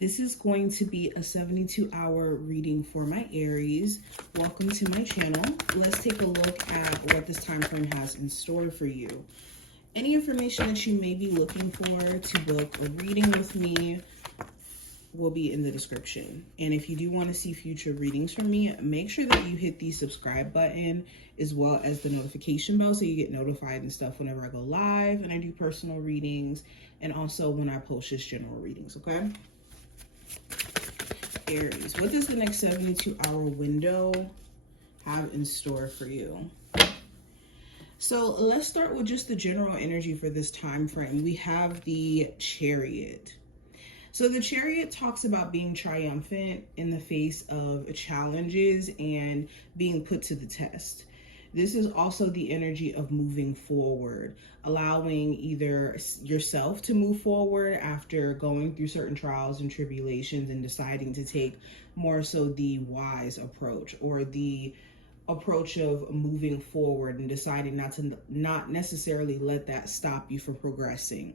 This is going to be a 72-hour reading for my Aries. Welcome to my channel. Let's take a look at what this time frame has in store for you. Any information that you may be looking for to book a reading with me will be in the description. And if you do want to see future readings from me, make sure that you hit the subscribe button as well as the notification bell so you get notified and stuff whenever I go live and I do personal readings, and also when I post just general readings, okay? Aries, what does the next 72-hour window have in store for you? So let's start with just the general energy for this time frame. We have the Chariot. So the Chariot talks about being triumphant in the face of challenges and being put to the test. This is also the energy of moving forward, allowing either yourself to move forward after going through certain trials and tribulations and deciding to take more so the wise approach, or the approach of moving forward and deciding not necessarily let that stop you from progressing.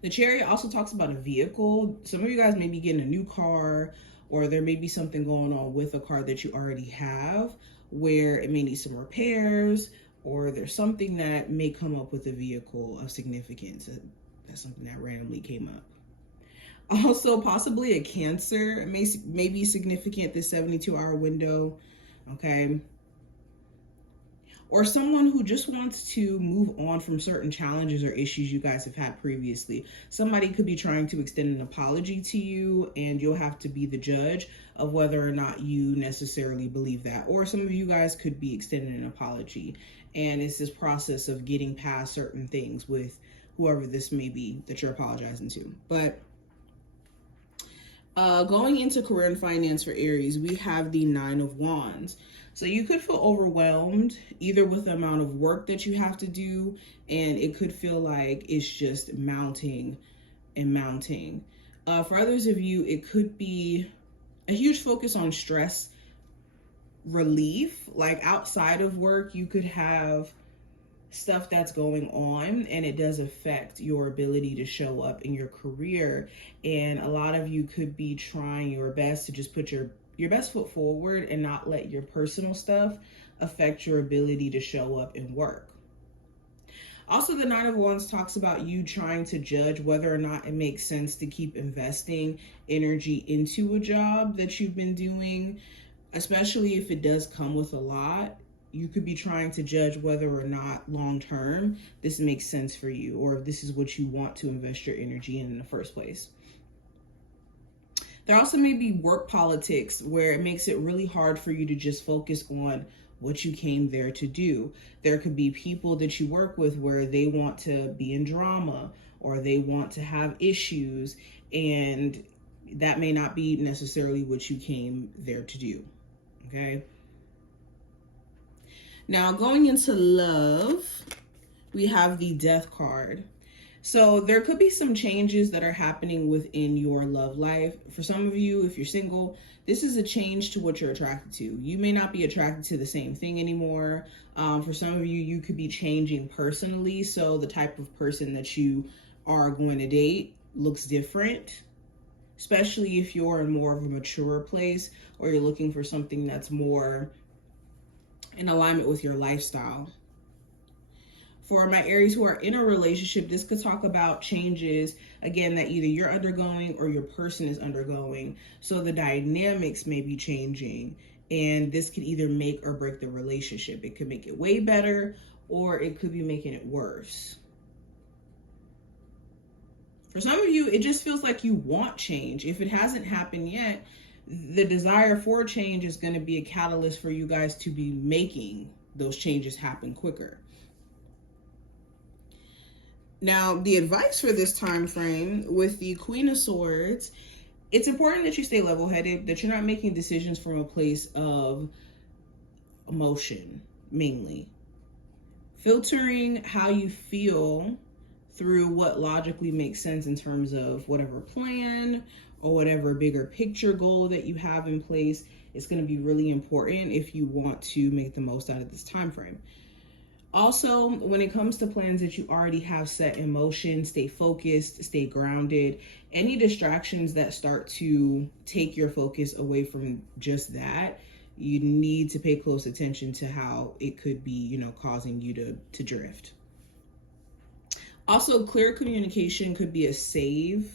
The Chariot also talks about a vehicle. Some of you guys may be getting a new car, or there may be something going on with a car that you already have where it may need some repairs, or there's something that may come up with a vehicle of significance. That's something that randomly came up. Also, possibly a Cancer may be significant this 72-hour window, okay? Or someone who just wants to move on from certain challenges or issues you guys have had previously. Somebody could be trying to extend an apology to you, and you'll have to be the judge of whether or not you necessarily believe that. Or some of you guys could be extending an apology, and it's this process of getting past certain things with whoever this may be that you're apologizing to. But going into career and finance for Aries, we have the Nine of Wands. So you could feel overwhelmed either with the amount of work that you have to do, and it could feel like it's just mounting and mounting. For others of you, it could be a huge focus on stress relief. Like outside of work, you could have stuff that's going on, and it does affect your ability to show up in your career. And a lot of you could be trying your best to just put your best foot forward and not let your personal stuff affect your ability to show up and work. Also, the Nine of Wands talks about you trying to judge whether or not it makes sense to keep investing energy into a job that you've been doing, especially if it does come with a lot. You could be trying to judge whether or not long-term this makes sense for you, or if this is what you want to invest your energy in the first place. There also may be work politics where it makes it really hard for you to just focus on what you came there to do. There could be people that you work with where they want to be in drama, or they want to have issues, and that may not be necessarily what you came there to do, okay? Now, going into love, we have the Death card. So there could be some changes that are happening within your love life. For some of you, if you're single, this is a change to what you're attracted to. You may not be attracted to the same thing anymore. For some of you, you could be changing personally. So the type of person that you are going to date looks different, especially if you're in more of a mature place, or you're looking for something that's more in alignment with your lifestyle. For my Aries who are in a relationship, this could talk about changes, again, that either you're undergoing or your person is undergoing. So the dynamics may be changing, and this could either make or break the relationship. It could make it way better, or it could be making it worse. For some of you, it just feels like you want change. If it hasn't happened yet, the desire for change is going to be a catalyst for you guys to be making those changes happen quicker. Now, the advice for this time frame with the Queen of Swords, it's important that you stay level-headed, that you're not making decisions from a place of emotion, mainly. Filtering how you feel through what logically makes sense in terms of whatever plan or whatever bigger picture goal that you have in place is going to be really important if you want to make the most out of this time frame. Also, when it comes to plans that you already have set in motion, stay focused, stay grounded. Any distractions that start to take your focus away from just that, you need to pay close attention to how it could be, causing you to drift. Also, clear communication could be a save.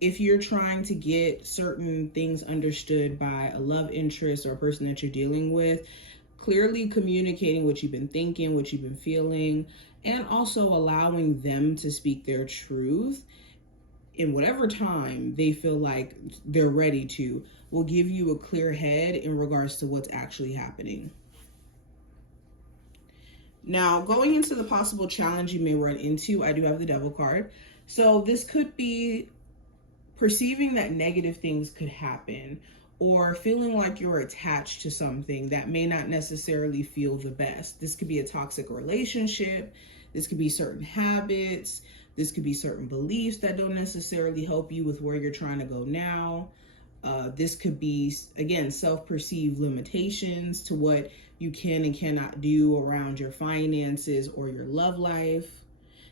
If you're trying to get certain things understood by a love interest or a person that you're dealing with, clearly communicating what you've been thinking, what you've been feeling, and also allowing them to speak their truth in whatever time they feel like they're ready to, will give you a clear head in regards to what's actually happening. Now, going into the possible challenge you may run into, I do have the Devil card. So this could be perceiving that negative things could happen, or feeling like you're attached to something that may not necessarily feel the best. This could be a toxic relationship. This could be certain habits. This could be certain beliefs that don't necessarily help you with where you're trying to go now. This could be, again, self-perceived limitations to what you can and cannot do around your finances or your love life.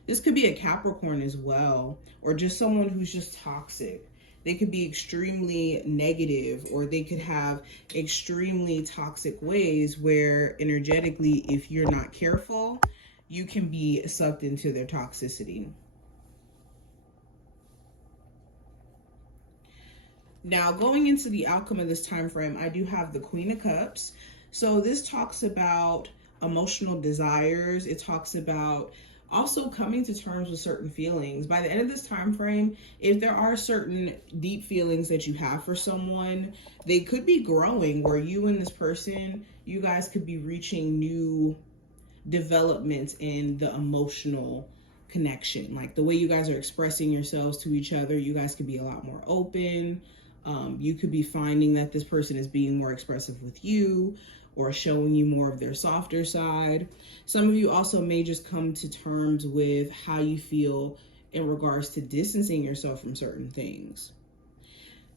This could be a Capricorn as well, or just someone who's just toxic. They could be extremely negative, or they could have extremely toxic ways where energetically, if you're not careful, you can be sucked into their toxicity. Now, going into the outcome of this time frame, I do have the Queen of Cups. So this talks about emotional desires. It talks about also coming to terms with certain feelings. By the end of this time frame, if there are certain deep feelings that you have for someone, they could be growing, where you and this person, you guys could be reaching new developments in the emotional connection. Like the way you guys are expressing yourselves to each other, you guys could be a lot more open. You could be finding that this person is being more expressive with you, or showing you more of their softer side. Some of you also may just come to terms with how you feel in regards to distancing yourself from certain things.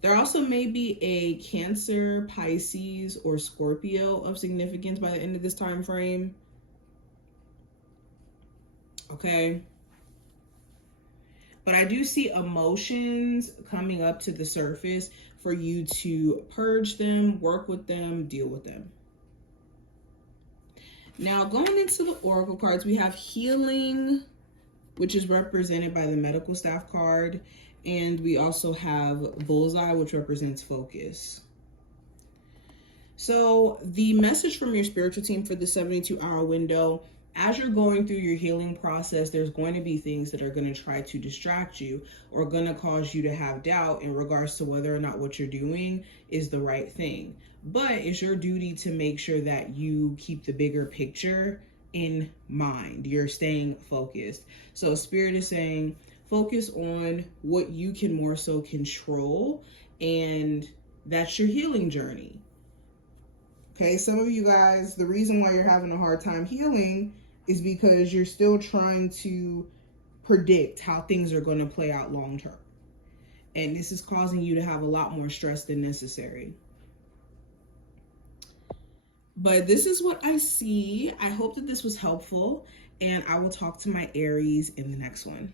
There also may be a Cancer, Pisces, or Scorpio of significance by the end of this time frame. Okay. But I do see emotions coming up to the surface for you to purge them, work with them, deal with them. Now, going into the Oracle cards, we have Healing, which is represented by the Medical Staff card. And we also have Bullseye, which represents focus. So the message from your spiritual team for the 72-hour window: as you're going through your healing process, there's going to be things that are going to try to distract you, or going to cause you to have doubt in regards to whether or not what you're doing is the right thing. But it's your duty to make sure that you keep the bigger picture in mind. You're staying focused. So Spirit is saying, focus on what you can more so control, and that's your healing journey. Okay, some of you guys, the reason why you're having a hard time healing is because you're still trying to predict how things are going to play out long term. And this is causing you to have a lot more stress than necessary. But this is what I see. I hope that this was helpful, and I will talk to my Aries in the next one.